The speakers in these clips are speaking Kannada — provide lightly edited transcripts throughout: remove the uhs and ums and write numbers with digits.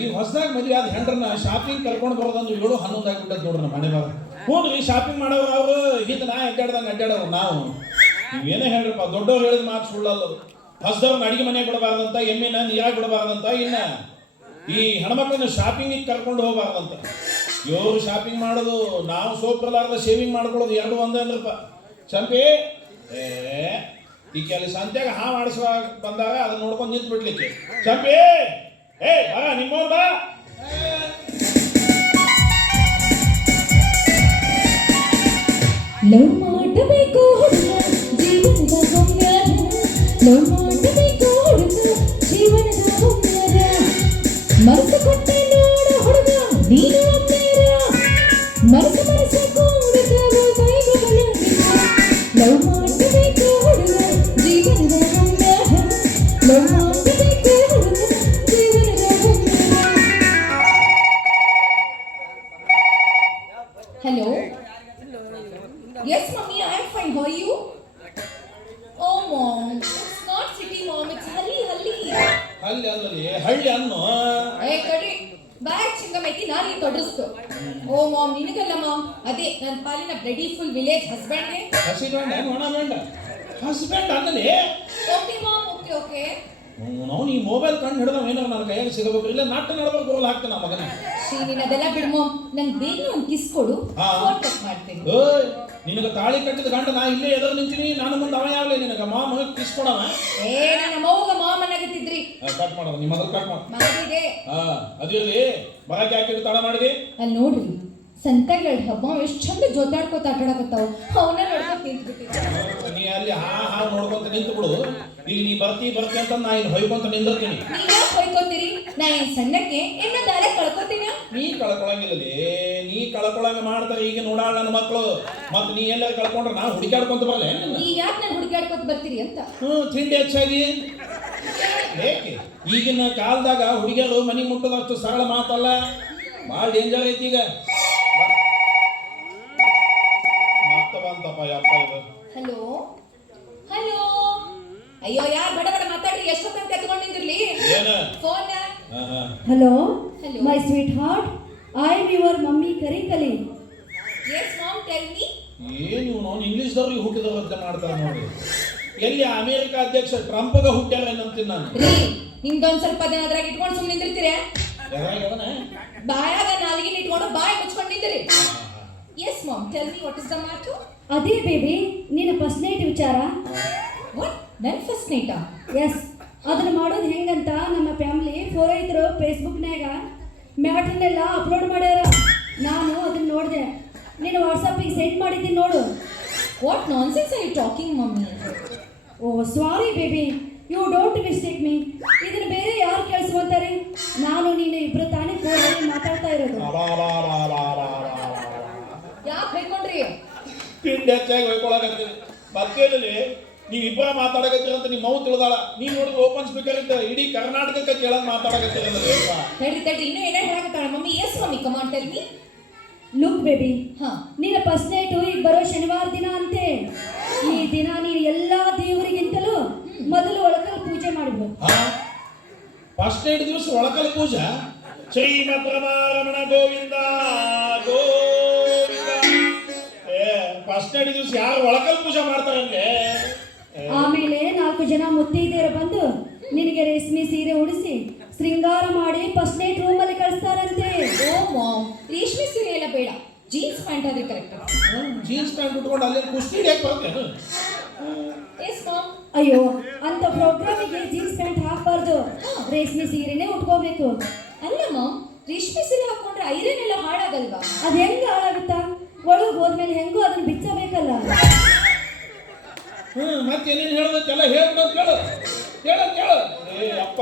ಈ ಹೊಸದಾಗ ಮದುವೆ ಆದ ಹೆಂಡ್ರನ್ನ ಶಾಪಿಂಗ್ ಕರ್ಕೊಂಡು ಬರೋದಂದ್ರೆ 7-11 ಆಗಿಬಿಟ್ಟದ್ ನೋಡ್ರಿ ನಮ್ಮ ಮನೆ ಬಾಗ. ನೋಡ್ರಿ ಶಾಪಿಂಗ್ ಮಾಡೋರು ಅವರು ಹಿಂದೆ ನಾ ಅಡ್ಡಾಡೋರು ನಾವು. ನೀವೇನೇ ಹೇಳ್ರಪ್ಪ, ದೊಡ್ಡವ್ರು ಹೇಳಿದ ಮಾತು ಸುಳ್ಳಲ್ಲ. ಹೊಸದವ್ರನ್ನ ಅಡಿಗೆ ಮನೆಗೆ ಬಿಡಬಾರ್ದಂತ, ಎಮ್ಮೆನ ನೀರಾಗಿ ಬಿಡಬಾರ್ದಂತ, ಇನ್ನ ಈ ಹೆಣ್ಮಕ್ಳನ್ನ ಶಾಪಿಂಗಿಗೆ ಕರ್ಕೊಂಡು ಹೋಗಬಾರ್ದಂತ. ಇವರು ಶಾಪಿಂಗ್ ಮಾಡೋದು, ನಾವು ಸೋಪ್ ಬರಲಾರ್ದ ಶೇವಿಂಗ್ ಮಾಡ್ಕೊಳ್ಳೋದು 2 ಒಂದೇ ಅಂದ್ರಪ್ಪ. ಚಂಪಿ ಈ ಕೆಲ ಸಂತ್ಯಾಗ ಮಾಡಿಸುವ ಬಂದಾಗ ಅದನ್ನ ನೋಡ್ಕೊಂಡು ನಿಂತು ಬಿಡ್ಲಿಕ್ಕೆ. ಚಂಪಿ ಬಾ ನಿಮ್ಮವ್ರು ಬಾ. ಲವ್ ಮಾಡಬೇಕು ಹುಡುಗ ಜೀವನದ ಗಮ್ಯದ, ಲವ್ ಮಾಡಬೇಕು ಹುಡುಗ ಜೀವನದ ಗಮ್ಯದ, ಮನಸ್ಸು ಕೊಟ್ಟೆ ನೋಡ ಹುಡುಗ ನೀನು ಅಮ್ಮೇರ, ಮನಸ್ಸು ಕೂಡಿದವು ಬೈಗುಗಳಾಗಿದ್ದ, ಲವ್ ಮಾಡಬೇಕು ಹುಡುಗ ಜೀವನದ ಗಮ್ಯದ, ಲವ್ ಮಾಡಬೇಕು ಹುಡುಗ ಜೀವನದ ಗಮ್ಯದ. Hello. Yes, mommy, I am fine. How are you? Oh, mom, it's not city, mom. It's Halli. ಅಲ್ಲಿ ಅಲ್ಲಲ್ಲಿ ಹಳ್ಳಿ ಅನ್ನೋ. ಕಡಿ ಬ್ಯಾಗ್ ಚಿಂಗಮೈತಿ ನಾನು ತೊಡಸ್ತು. ಓ ಮಾಮ್, ನಿನಗಲ್ಲ ಮಾಮ್, ಅದೇ ನನ್ನ ಪಾಲಿನ ಬ್ಲಡಿ ಫುಲ್ ವಿಲೇಜ್ ಹಸ್ಬೆಂಡ್ಗೆ. ಹಸಿ ಬೇಡ, ಒಣ ಬೇಡ, ಹಸ್ಬೆಂಡ್ ಅನ್ನಲಿ. Okay ma'am, okay. ನಾವು ಈ ಮೊಬೈಲ್ ಕಂಡು ಹಿಡಿದವ ಏನಾರ ನನ್ನ ಕೈಯಾಗ ಸಿಗಬೇಕು, ಇಲ್ಲ ನಾಟ ನಡ್ಬೇಕು ಗೋಲ್ ಹಾಕ್ತಾನೆ ನಮ್ಮ ಮಗನ. ಅದೆಲ್ಲ ಬಿಡು ಮಾಮ್, ನಂಗೆ ಬೇಗ ಒಂದು ಕಿಸ್ ಕೊಡು, ಫೋಟೋ ಮಾಡ್ತೀನಿ. ನಿನಗೆ ತಾಳಿ ಕಟ್ಟಿದ ಗಂಡ ನಾ ಇಲ್ಲೇ ಎದುರು ನಿಂತೀನಿ, ನಾನು ಮುಂದೆ ಅವ ಯಾವಲೇ ನಿನಗೆ ಮಾಮ ಕಿಸ್ ಕೊಡವ. ನನ್ನ ಮೌಗ ಮಾಮ್ ಅನ್ನಕತ್ತಿದ್ರಿ. ಕಟ್ ಮಾಡೋದು ನಿಮ್ಮ ಮೊದಲು ಕಟ್ ಮಾಡಿದೆ. ಅದಿರ್ಲಿ, ಬರಕ್ಕೆ ಯಾಕೆ ತಡ ಮಾಡಿದೆ? ಅಲ್ಲಿ ನೋಡ್ರಿ, ಸಂತೆಗಳ ಹಬ್ಬ ಎಷ್ಟು ಚಂದ ಜೋತಾಡ್ಕೋತ ಆಟಾಡಕತ್ತಾವ, ಅವನ್ನ ನೋಡ್ಕೊಂತ ನಿಂತ್ಬಿಟ್ಟಿದ್ದೆ. ನೀ ಅಲ್ಲಿ ನೋಡ್ಕೊಂತ ನಿಂತು ಬಿಡು. ಈಗ ನೀ ಬರ್ತಿ ಅಂತ ನಾ ಇಲ್ಲಿ ಹೊಯ್ಕೊಂತ ನಿಂದಿರ್ತೀನಿ. ನೀವ್ ಯಾಕೆ ಹೊಯ್ಕೋತೀರಿ? ನಾ ಏನ್ ಸಣ್ಣಕ್ಕೆ ಇನ್ನ ದಾರ ಕಳ್ಕೊತೀನಿ? ನೀ ಕಳ್ಕೊಳಂಗಿಲ್ಲಲಿ, ನೀ ಕಳ್ಕೊಳಂಗ ಮಾಡ್ತಾರೆ ಈಗ ನೋಡಾಳ ನನ್ನ ಮಕ್ಕಳು. ಮತ್ ನೀ ಎಲ್ಲಾರು ಕಳ್ಕೊಂಡ್ರೆ ನಾ ಹುಡುಕಾಡ್ಕೊಂತ ಬರಲ್ಲ. ನೀವ್ ಯಾಕೆ ನಾನು ಹುಡುಕಾಡ್ಕೊಂತ ಬರ್ತೀರಿ ಅಂತ? ತಿಂಡಿ ಹೆಚ್ಚಾಗಿ ಏಕೆ? ಈಗಿನ ಕಾಲದಾಗ ಹುಡುಗಿಯರು ಮನಿ ಮುಟ್ಟದಷ್ಟು ಸರಳ ಮಾತಲ್ಲ, ಭಾಳ ಡೇಂಜರ್ ಐತಿ. ಈಗ ಮತ್ತ ಬಂತಪ್ಪ ಯಪ್ಪ ಇದು. ಹಲೋ ಅಯ್ಯೋ, ಯಾರು ಬಡ ಮಾತಾಡ್ರಿ, ಎಷ್ಟೊತ್ತಂತ ಎತ್ಕೊಂಡು ನಿಂತಿರ್ಲಿ phone. Hello my sweet heart, I am your mummy ಕರಿಕಲಿ. Yes ma'am, tell me. ಏನು ನಾನು ಇಂಗ್ಲಿಷ್ದವ್ರಿಗೆ ಹುಟ್ಟಿದವ್ರಂತೆ ಮಾಡ್ತಾರೆ ನೋಡಿ. ಎಲ್ಲಿ ಅಮೆರಿಕ ಅಧ್ಯಕ್ಷ ಟ್ರಂಪ್ಗ ಹುಟ್ಟ್ಯಾರ ಅಂತೀನಿ ನಾನು. ನಿಮ್ದೊಂದ್ ಸ್ವಲ್ಪ ದಿನ ಅದ್ರಾಗ ಇಟ್ಕೊಂಡು ಸುಮ್ಮನೆ ನಿಂತಿರ್ತೀರ? ಬಾಯಾಗ ನಾಲ್ಗಿನ ಇಟ್ಕೊಂಡು ಬಾಯಿ ಮುಚ್ಕೊಂಡು ನಿಂತಿರಿ. Yes ma'am, tell me, what is the matter? ಅದೇ ಬೇಬಿ, ನಿನ್ನ ಫಸ್ಟ್ ನೈಟ್ ವಿಚಾರ. ವಾಟ್? ನನ್ನ ಫಸ್ಟ್ ನೈಟಾ? ಎಸ್, ಅದನ್ನ ಮಾಡೋದು ಹೆಂಗಂತ ನಮ್ಮ ಫ್ಯಾಮಿಲಿ ರೈತರು ಫೇಸ್ಬುಕ್ನಾಗ ಮ್ಯಾಟ್ರನ್ನೆಲ್ಲ ಅಪ್ಲೋಡ್ ಮಾಡ್ಯಾರ. ನಾನು ಅದನ್ನ ನೋಡಿದೆ, ನೀನು ವಾಟ್ಸಪ್ಪಿಗೆ ಸೆಂಡ್ ಮಾಡಿದ್ದೀನಿ ನೋಡು. What nonsense are you talking mummy? Oh sorry baby, you don't mistake me. ಇದನ್ನ ಬೇರೆ ಯಾರು ಕೇಳಿಸ್ಕೊಂತಾರೆ? ನಾನು ನೀನು ಇಬ್ರು ತಾನೇ ಫೋನಲ್ಲಿ ಮಾತಾಡ್ತಾ ಇರೋದು. ಯಾಕೆ ಬೈಕೊಂಡ್ರಿ? ತಿಂಡಿ ಹೆಚ್ಚಾಗಿ ಹೊಯ್ಕೊಳಕತ್ತೀನಿ. ಮತ್ತೇನಲ್ಲಿ ನೀವು ಇಬ್ಬರ ಮಾತಾಡಕತ್ತೀರ ಅಂತ ನಿಮ್ಮ ಮೌ ತಿಳಿದಾಳ. ನೀವು ನೋಡಿದ್ರೆ ಓಪನ್ ಸ್ಪೀಕರ್ ಇದ್ದ ಇಡೀ ಕರ್ನಾಟಕಕ್ಕೆ ಕೇಳಂಗ್ ಮಾತಾಡಕತ್ತೀರ. ತಡಿ, ಇನ್ನೂ ಏನೇ ಹೇಳಕತ್ತಾಳ mummy? Yes mummy, come on tell me. Look baby, ನಿನ್ನ ಫಸ್ಟ್ ನೈಟು ಈಗ ಬರೋ ಶನಿವಾರ ದಿನ ಅಂತೆ. ಈ ದಿನ ನೀನು ಎಲ್ಲಾ ದೇವರಿಗಿಂತಲೂ ಮೊದಲು ಒಳಕಲ್ ಪೂಜೆ ಮಾಡಬೇಕು. ಫಸ್ಟ್ ನೈಟ್ ದಿವಸ ಒಳಕಲ್ ಪೂಜಾ? ಶ್ರೀಮದ್ ರಮಣ ಗೋವಿಂದ ಗೋವಿಂದ. ಫಸ್ಟ್ ನೈಟ್ ದಿವಸ ಯಾರು ಒಳಕಲ್ ಪೂಜೆ ಮಾಡ್ತಾರಂಗೆ? ಆಮೇಲೆ 4 ಜನ ಮುತ್ತೈದೆಯರು ಬಂದು ನಿನಗೆ ರೇಷ್ಮೆ ಸೀರೆ ಉಡಿಸಿ ಶೃಂಗಾರ ಮಾಡಿ ಫಸ್ಟ್ ನೈಟ್ ರೂಮಲ್ಲಿ ಕಳಿಸ್ತಾರಂತೆ. ಓ ಮಾಮ್, ರೇಷ್ಮೆ ಸೀರೆ ಎಲ್ಲ ಬೇಡ, ಜೀನ್ಸ್ ಪ್ಯಾಂಟ್ ಆದ್ರೆ ಕರೆಕ್ಟ್. ಜೀನ್ಸ್ ಪ್ಯಾಂಟ್ ಉಟ್ಕೊಂಡು ಅಲ್ಲಿ ಕುಸ್ತಿ ಹಿಡಿಯಕ್ಕೆ ಬರ್ತೇನೆ? Yes mom. ಅಯ್ಯೋ, ಅಂತ ಪ್ರೋಗ್ರಾಮಿಗೆ ಜೀನ್ಸ್ ಪ್ಯಾಂಟ್ ಹಾಕಬಾರ್ದು, ರೇಷ್ಮೆ ಸೀರೆನೇ ಉಟ್ಕೋಬೇಕು. ಅಲ್ಲ ಮಾಮ್, ರೇಷ್ಮೆ ಸೀರೆ ಹಾಕೊಂಡ್ರೆ ಐರನ್ ಎಲ್ಲ ಹಾಳಾಗಲ್ವಾ? ಅದು ಹೆಂಗ ಹಾಳಾಗುತ್ತಾ? ಒಳಗೆ ಹೋದ್ಮೇಲೆ ಹೆಂಗೂ ಅದನ್ನ ಬಿಚ್ಚಬೇಕಲ್ಲ. ಮತ್ತೇನೇನು ಹೇಳೋದಕ್ಕೆಲ್ಲ ಹೇಳ್ಬಿಡೋದು ಕೇಳು. ಅಪ್ಪ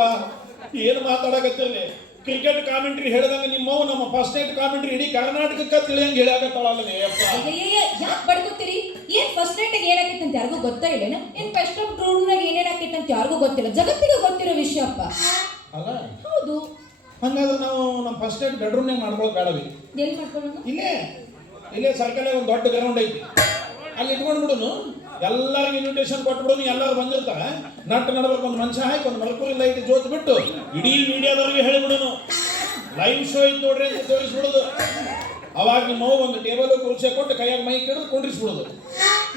ಏನು ಮಾತಾಡಕತ್ತಿರಲಿ? ಕ್ರಿಕೆಟ್ ಕಾಮೆಂಟ್ರಿ ಹೇಳಿದಂಗೆ ನಿಮ್ಮವು ನಮ್ಮ ಫಸ್ಟ್ ನೈಟ್ ಕಾಮೆಂಟ್ರಿ ಇಡೀ ಕರ್ನಾಟಕಕ್ಕೆ ತಿಳಿಯಂಗೆ ಹೇಳಕತ್ತಾಳಲ್ಲೇ ಅಪ್ಪ. ಯಾಕೆ ಬಡ್ಕೋತೀರಿ? ಏನ್ ಫಸ್ಟ್ ನೈಟ್ ಏನಾಗಿತ್ತು ಅಂತ ಯಾರಿಗೂ ಗೊತ್ತಾ ಇಲ್ಲೇನ? ಏನ್ ಫಸ್ಟ್ ಆಫ್ ರೂಮ್ನಾಗ ಏನೇನಾಗಿತ್ತು ಅಂತ ಯಾರಿಗೂ ಗೊತ್ತಿಲ್ಲ, ಜಗತ್ತಿಗೆ ಗೊತ್ತಿರೋ ವಿಷಯ ಅಪ್ಪ. ಅಲ್ಲ? ಹೌದು. ಹಂಗಾದ್ರೆ ನಾವು ನಮ್ಮ ಫಸ್ಟ್ ನೈಟ್ ಬೆಡ್ರೂಮ್ನಾಗ ಮಾಡ್ಕೊಳ್ಳೋದು ಬೇಡವಿ? ಎಲ್ಲಿ ಮಾಡ್ಕೊಳ್ಳೋಣ? ಇಲ್ಲೇ ಸರ್ಕಲ್ನಾಗ ಒಂದು ದೊಡ್ಡ ಗ್ರೌಂಡ್ ಐತಿ, ಅಲ್ಲಿ ಇಟ್ಕೊಂಡು ಬಿಡೋನು. ಎಲ್ಲರಿಗೂ ಇನ್ವಿಟೇಷನ್ ಕೊಟ್ಬಿಡು, ಎಲ್ಲರೂ ಬಂದಿರ್ತಾರೆ. ನಟ್ ನಡ್ಬೇಕು ಒಂದು ಮನುಷ್ಯ ಹಾಕಿ ಒಂದು ಮರ್ಕೂರಿ ಲೈಟ್ ಜೋತ್ ಬಿಟ್ಟು ಇಡೀ ಮೀಡಿಯಾದವ್ರಿಗೆ ಹೇಳಿಬಿಡೋನು ಲೈವ್ ಶೋ ಇತ್ತು ನೋಡ್ರಿ ಅಂತ ತೋರಿಸ್ಬಿಡೋದು. ಅವಾಗ ನಿಮ್ಮ ಅವ್ವ ಒಂದು ಟೇಬಲ್ ಕುರ್ಚಿ ಕೊಟ್ಟು ಕೈಯಾಗ ಮೈಕ್ ಹಿಡಿದು ಕುಂಡ್ರಿಸ್ಬಿಡೋದು.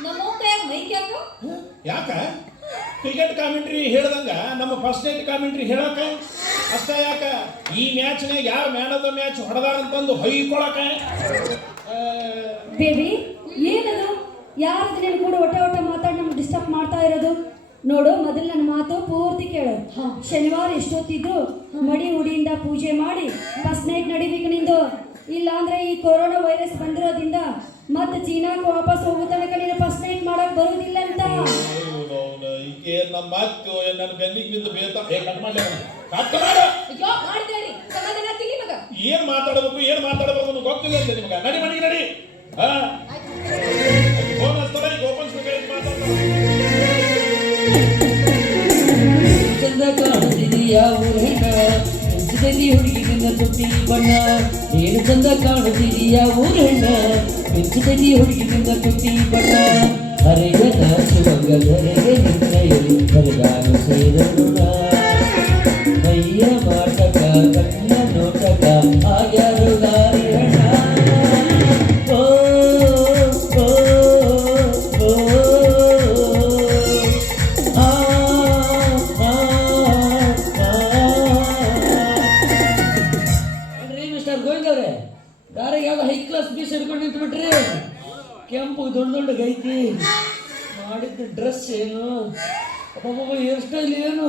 ನಮ್ಮ ಕೈಯಾಗ ಮೈಕ್ ಯಾಕ? ಯಾಕ ಕ್ರಿಕೆಟ್ ಕಾಮೆಂಟ್ರಿ ಹೇಳ್ದಂಗ ನಮ್ಮ ಫಸ್ಟ್ ನೈಟ್ ಕಾಮೆಂಟ್ರಿ ಹೇಳಕ ಅಷ್ಟ ಯಾಕ ಈ ಮ್ಯಾಚ್ನಾಗ ಯಾವ ಮ್ಯಾನ್ ಆಫ್ ದ ಮ್ಯಾಚ್ ಹೊಡೆದಾರ ಅಂತಂದು ಹೊಯ್ಕೊಳಕ. ಬೇಬಿ ಏನದು ಯಾರದು ನೀನು ಕೂಡ ಒಟ್ಟ ಮಾತಾಡಿ ನಮ್ಗೆ ಡಿಸ್ಟರ್ಬ್ ಮಾಡ್ತಾ ಇರೋದು? ನೋಡು, ಮೊದಲು ನನ್ನ ಮಾತು ಪೂರ್ತಿ ಕೇಳು. ಶನಿವಾರ ಎಷ್ಟೊತ್ತಿದ್ರು ಮಡಿ ಹುಡಿಯಿಂದ ಪೂಜೆ ಮಾಡಿ ಫಸ್ಟ್ ನೈಟ್ ನಡಿಬೇಕು ನಿಂದು. ಇಲ್ಲ ಅಂದ್ರೆ ಈ ಕೊರೋನಾ ವೈರಸ್ ಬಂದಿರೋದ್ರಿಂದ ಮತ್ತೆ ಚೀನಾಕ್ಕೆ ವಾಪಸ್ ಹೋಗೋ ತನಕ ನೀನು ಫಸ್ಟ್ ನೈಟ್ ಮಾಡಕ್ ಬರುವುದಿಲ್ಲ ಅಂತ. ಈಕೆ ನಮ್ಮ ಮಾತು ನನ್ನ ಬೆನ್ನಿಗೆ ಬಿದ್ದು ಬೇತಾ ಕಟ್ ಮಾಡಿ ಅಯ್ಯೋ ಮಾಡ್ದೇಳಿ ಸಮಾಧಾನ ಆಗ್ತಿಲ್ಲ ಮಗ. ಏನ್ ಮಾತಾಡಬೇಕು ಗೊತ್ತಿಲ್ಲ ಅಂತ ನಿಮಗ. ನಡಿ ಮನೆಗೆ ನಡಿ. ಫೋನ್ ಹಚ್ತಾರ ಈಗ ಓಪನ್ ಸ್ಪೀಕರ್ ಮಾತಾಡ್ತಾರೆ. ಚಂದ ಕಾಣುತ್ತಿದೀಯ ಊರೆಣ್ಣ ಮೆಚ್ಚಿದಲ್ಲಿ ಹುಡುಗಿ ನಿನ್ನ ತುಟಿ ಬಣ್ಣ. ಏನು ಚಂದ ಕಾಣುತ್ತಿದೀಯ ಊರೆಣ್ಣ ಮೆಚ್ಚಿದಲ್ಲಿ ಹುಡುಗಿ ನಿನ್ನ ತುಟಿ ಬಣ್ಣ. ಹರಿಗನ ಶಿವಂಗಧರೆಗೆ ನಿನ್ನಯರು ಹರಿಗಾನು ಸೇರನುಣ. ಮೈಯ ಮಾಟಕ ಕಣ್ಣ ನೋಟಕ ಆಗ್ಯಾರು ದಾರಿ ಹಣ. ಓ ಓ ಓ ಆ ಮಿಸ್ಟರ್ ಗೋವಿಂದ್ ಅವ್ರೆ, ದಾರಿಗೆ ಯಾವ ಹೈ ಕ್ಲಾಸ್ ಪೀಸ್ ಹಿಡ್ಕೊಂಡು ನಿಂತ್ಬಿಟ್ರಿ. ಕೆಂಪು ದೊಡ್ಡ ಗೈತಿ, ಮಾಡಿದ್ದ ಡ್ರೆಸ್ ಏನು, ಅಬ್ಬಬ್ಬ ಹೇರ್ ಸ್ಟೈಲ್ ಏನು,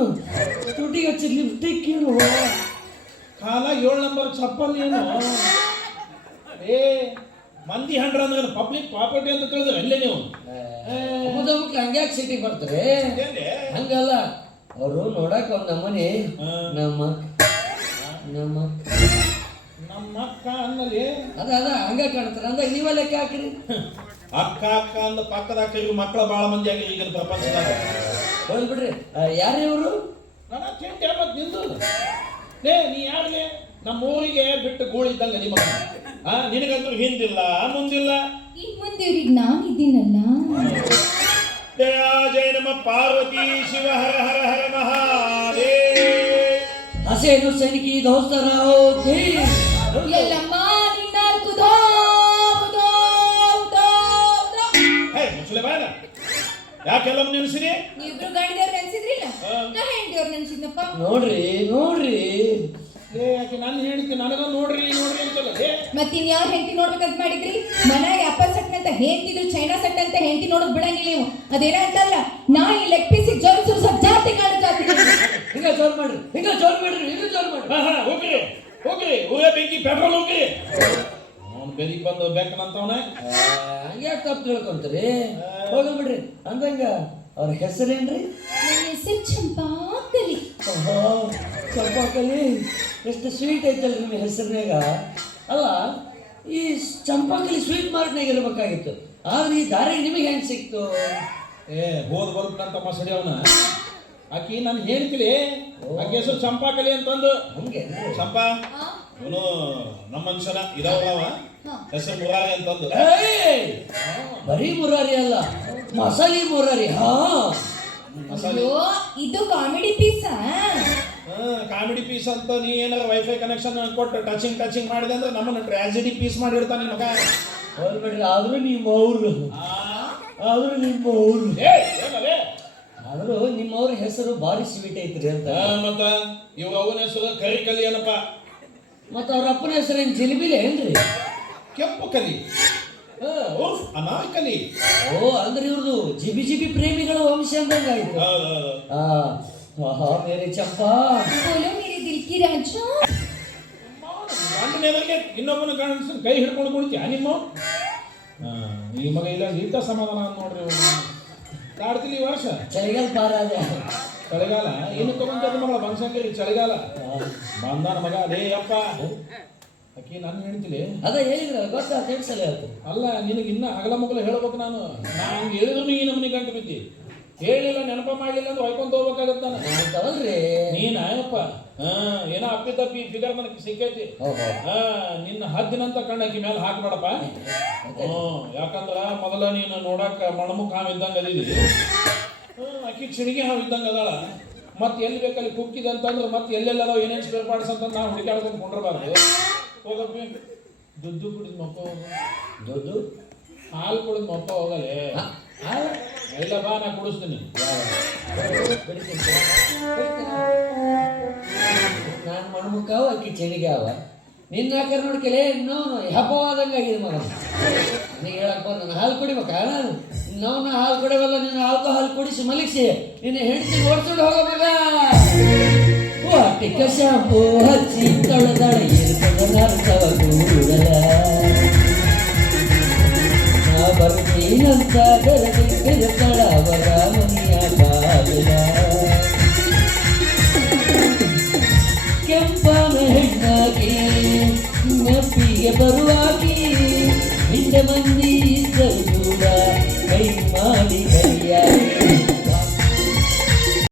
ತುಟಿಗೆ ಹಚ್ಚಿದ ಲಿಪ್ಸ್ಟಿಕ್ ಏನು, ಕಾಲ 7 ನಂಬರ್ ಚಪ್ಪಲ್ ಏನು. ಏ ಮಂದಿ ಹಂಡ್ರ ಅಂದ್ರೆ ಪಬ್ಲಿಕ್ ಪ್ರಾಪರ್ಟಿ ಅಂತ ತಿಳಿದ್ರೆ ಅಲ್ಲೇ ನೀವು ಮುಖಕ್ಕೆ ಹಂಗ್ಯಾಕೆ ಸಿಟಿಗೆ ಬರ್ತಾರೆ? ಹಂಗಲ್ಲ, ಅವರು ನೋಡಕ್ ಒಂದ್ ನಮ್ಮನೆ ನಮ್ಮ ನಮ್ಮ ನಮ್ಮ ಅಕ್ಕ ಅನ್ನಲ್ಲಿ ಅದ ಹಂಗ ಕಾಣ್ತಾರೆ. ಅಂದಾಗ ನೀವ ಲೆಕ್ಕ ಹಾಕಿರಿ. ಅಕ್ಕ ಅಂದ ಪಕ್ಕದ ಅಕ್ಕ ಮಕ್ಕಳ ಬಾಳ ಮಂದಿ ಆಗಿ ಈಗಿನ ಪ್ರಪಂಚದಾಗ. ಹೋಗ್ಬಿಡ್ರಿ. ಯಾರೇ ಇವರು? ನನ್ನ ಕೇಂದ್ರ ಮತ್ ನಿಂದು ನೀ ಯಾರಿಗೆ ನಮ್ಮ ಊರಿಗೆ ಬಿಟ್ಟು ಗೂಳಿದ್ದಂಗ ನಿಮ್ಮ ನಿನಗಂತೂ ಹಿಂದಿಲ್ಲ ಮುಂದಿಲ್ಲ. ಈ ಮುಂದೆ ಇವ್ರಿಗೆ ನಾನು ಇದ್ದೀನಲ್ಲ. ಜಯ ನಮ ಪಾರ್ವತಿ ಶಿವ ಹರ ಹರ ಹರ ಮಹಾದೇವ. ಹಸೇನು ಸೈನಿಕಿ ದೋಸ್ತರ ಹೋಗಿ ಎಲ್ಲಮ್ಮ ನಿನ್ನಾಲ್ಕು ಮುಚ್ಚಲೆ ಬಾಯ ಯಾಕೆಲ್ಲ ನೆನೆಸಿರಿ? ನೀವಿಬ್ರು ಗಂಡದವ್ರು ನೆನ್ಸಿದ್ರಿಲ್ಲ, ನಾ ಹೆಂಡತಿಯವ್ರು ನೆನ್ಸಿದ್ನಪ್ಪ. ನೋಡ್ರಿ ಯಾಕೆ ನಾನು ಹೇಳಿದ್ದೆ ನನಗ ನೋಡ್ರಿ ಅಂತಲ್ಲ. ಮತ್ತಿನ್ಯಾರು ಹೆಂಡತಿ ನೋಡ್ಬೇಕಂತ ಮಾಡಿದ್ರಿ? ಮನ್ಯಾಗ ಆಪಲ್ ಸೆಟ್ ಅಂತ ಹೆಂಡತಿದ್ರು ಚೈನಾ ಸೆಟ್ ಅಂತ ಹೆಂಡತಿ ನೋಡಕ್ ಬಿಡಂಗಿಲ್ಲ ನೀವು. ಅದೇನ ಅಂತಲ್ಲ, ನಾ ಈ ಲೆಗ್ ಪೀಸಿಗೆ ಜೋರ್ ಸುರ್ಸ ಜಾತಿ ಕಾಣಿಸ್ತೀನಿ. ಹಿಂಗ ಜೋರ್ ಮಾಡ್ರಿ ಇನ್ನೂ ಜೋರ್ ಮಾಡ್ರಿ. ಹೋಗ್ರಿ ಊರೇ ಬೆಂಕಿ ಪೆಟ್ರೋಲ್ ಹೋಗ್ರಿ. ಅವ್ನು ಬೆಳಿಗ್ಗೆ ಬಂದು ಬೆಕ್ಕನಂತವನ ಹಂಗೆ ತಪ್ಪು ತಿಳ್ಕೊಂತೀರಿ. ಹೋಗ್ಬಿಡ್ರಿ. ಅಂದಂಗ ಅವ್ರ ಹೆಸರೇನ್ರಿ? ನನ್ನ ಹೆಸರು ಚಂಪಾಕಲಿ. ಚಂಪಾಕಲಿ ಎಷ್ಟು ಸ್ವೀಟ್ ಐತಲ್ರಿ ನಿಮ್ಮ ಹೆಸರಿನಾಗ. ಅಲ್ಲ, ಈ ಚಂಪಾಕಲಿ ಸ್ವೀಟ್ ಮಾರ್ಟ್ನಾಗ ಇರ್ಬೇಕಾಗಿತ್ತು, ಆದ್ರೆ ಈ ದಾರಿ ನಿಮಗೆ ಹೆಂಗ್ ಸಿಕ್ತು? ಹೋದ್ ಬಲ್ಪಂತ ಮಸಡಿ ಅವನ ಆಕಿ ನಾನು ಹೇಳ್ತಿಲಿ. ಆಕೆ ಹೆಸರು ಚಂಪಾಕಲಿ ಅಂತಂದು. ಹಂಗೆ ಚಂಪಾ ಇವನು ನಮ್ಮ ಮನುಷ್ಯನ ಇದಾವ ಹೆಸರು ಮುರಾರಿ ಅಂತಂದು. ಬರೀ ಮುರಾರಿ ಅಲ್ಲ, ಮಸಾಲಿ ಮುರಾರಿ. ಅಯ್ಯೋ, ಇದು ಕಾಮಿಡಿ ಪೀಸ. ಕಾಮಿಡಿ ಪೀಸ್ ಅಂತ ನೀ ಏನಾರ ವೈಫೈ ಕನೆಕ್ಷನ್ ಕೊಟ್ಟು ಟಚಿಂಗ್ ಮಾಡಿದೆ ಅಂದ್ರೆ ನಮ್ಮನ್ನ ಟ್ರಾಜಿಡಿ ಪೀಸ್ ಮಾಡಿ ಇಡ್ತಾನೆ ಮಗ. ಹೋಗ್ಬಿಡ್ರಿ. ಆದ್ರೂ ನಿಮ್ಮವ್ರು ಆದ್ರೂ ನಿಮ್ಮವ್ರ ಹೆಸರು ಭಾರಿ ಸ್ವೀಟ್ ಐತ್ರಿ ಅಂತ. ಮತ್ತ ಇವ್ರ ಅವನ ಹೆಸರು ಕರಿಕಲಿ ಏನಪ್ಪ. ಮತ್ತ ಅವ್ರ ಅಪ್ಪನ ಹೆಸರೇನು ಜಿಲಿಬಿಲಿ ಏನ್ರಿ? ಕೆಂಪು ಕಲಿ, ಅನಾರ್ಕಲಿ. ಓ, ಅಂದ್ರೆ ಇವ್ರದು ಜಿಬಿ ಪ್ರೇಮಿಗಳ ವಂಶ ಅಂದಂಗ ಆಯ್ತು. ಮೇರೆ ಚಂಪಾ, ಬೋಲೋ ಮೇರೆ ದಿಲ್ ಕಿ ರಾಜ. ಗಂಡನೇವರಿಗೆ ಇನ್ನೊಬ್ಬನ ಗಂಡನ ಕೈ ಹಿಡ್ಕೊಂಡು ಕುಣಿತೀಯ ನಿಮ್ಮ ಈ ಮಗ ಇಲ್ಲ ಈತ ಸಮಾಧಾನ ಅಂತ ನೋಡ್ರಿ. ಕಾಡ್ತಿಲಿ ಈ ವರ್ಷ ಚಳಿಗಾಲ ಪಾರಾದ. ಚಳಿಗಾಲ ಏನು ತಗೊಂತದ ಮಗಳ ಬನಶಂಕರಿ ಚಳಿಗಾಲ ಬಂದಾನ ಮಗ. ಅದೇ ಅಪ್ಪ ಅಕ್ಕಿ ನಾನು ಹೇಳ್ತಿಲಿ. ಅದ ಹೇಳಿದ್ರ ಗೊತ್ತಾ? ತಿಳಿಸಲ್ಲ ಹೇಳ್ತು. ಅಲ್ಲ, ನಿನಗೆ ಇನ್ನ ಅಗಲ ಮಗಲ ಹೇಳ್ಬೇಕು. ನಾನು ಹಂಗೆ ಹೇಳಿದ್ರು ಈ ನಮ್ಮನೆ ಗಂಟು ಬಿದ್ದಿ ಹೇಳಿಲ್ಲ, ನೆನಪ ಮಾಡಲಿಲ್ಲ ಅಂದ್ರೆ ಹೊಯ್ಕೊಂತ ಹೋಗ್ಬೇಕಾಗತ್ತ. ಅಂತವಲ್ರಿ, ನೀನ್ ನೀನ್ ಆಯಪ್ಪ ಏನೋ ಅಪ್ಪಿ ಫಿಗರ್ ನನಗೆ ಸಿಕ್ಕೈತಿ ನಿನ್ನ ಹದ್ದಿನಂತ ಕಣ್ಣಾಕಿ ಮೇಲೆ ಹಾಕ್ಬೇಡಪ್ಪ. ಯಾಕಂದ್ರ ಮೊದಲ ನೀನು ನೋಡಾಕ ಮಣಮುಖ ಹಾವ್ ಇದ್ದಂಗ ಅದಿದಿ, ಅಕ್ಕಿ ಚಿಣಿಗೆ ಹಾವ್ ಇದ್ದಂಗ ಅದಾಳ. ಮತ್ತೆ ಎಲ್ಲಿ ಬೇಕಲ್ಲಿ ಕುಕ್ಕಿದೆ ಅಂತಂದ್ರೆ ಮತ್ತೆ ಎಲ್ಲೆಲ್ಲದಾವ ಏನೇನು ಸ್ಪೇರ್ ಪಾರ್ಟ್ಸ್ ಅಂತಂದು ನಾವು ಹುಡುಕಾಡ್ಕೊಂಡು ಕೊಂಡಿರ್ಬಾರ್ದು. ಹೋಗಪ್ಪಿ ದುಡ್ಡು ಕುಡಿದ್ ಮೊಕ್ಕ ಹೋಗು, ದುಡ್ಡು ಹಾಲು ಕುಡಿದ್ ಮೊಕ್ಕ ಹೋಗಲೇ. ಇಲ್ಲ ಬಾ, ನಾ ಕುಡಿಸ್ತೀನಿ. ನಾನು ಮಣ್ಮುಖಾವ ಅಕ್ಕಿ ಚೆಣಿಗೆ ಅವ. ನಿನ್ನ ಹಾಕರ್ ನೋಡ್ಕಲೇ ಇನ್ನೂ ಹಬ್ಬವಾದಂಗೆ ಆಗಿದೆ ಮಗ. ನೀನು ಹೇಳಕ್ ಬಂದ ನಾನು ಹಾಲು ಕುಡಿಬೇಕಾ? ನಾವು ಹಾಲು ಕುಡಿಯಲ್ಲ, ನಿನ್ನ ಆಲ್ಕೋಹಾಲ್ ಕುಡಿಸಿ ಮಲಗಿಸಿ ನಿನ್ನ ಹೆಂಡತಿ ಓಡಿಸ್ಕೊಂಡು ಹೋಗೋ ಮಗ. ವಾಟಿಕ ಶಾಂಪು ಹಚ್ಚಿ ತೊಳೆದಳ ಇರ್ತದ ಕೂಡಲ ನಾ ಬರ್ತೀನಂತ ಕರೆದಿರ್ತಾಳ ಅವರ ಮನೆಯ ಬಾಗಿಲ. ಕೆಂಪನ ಹೆಣ್ಣಾಗಿ ನೆಪ್ಪಿಗೆ ಬರುವ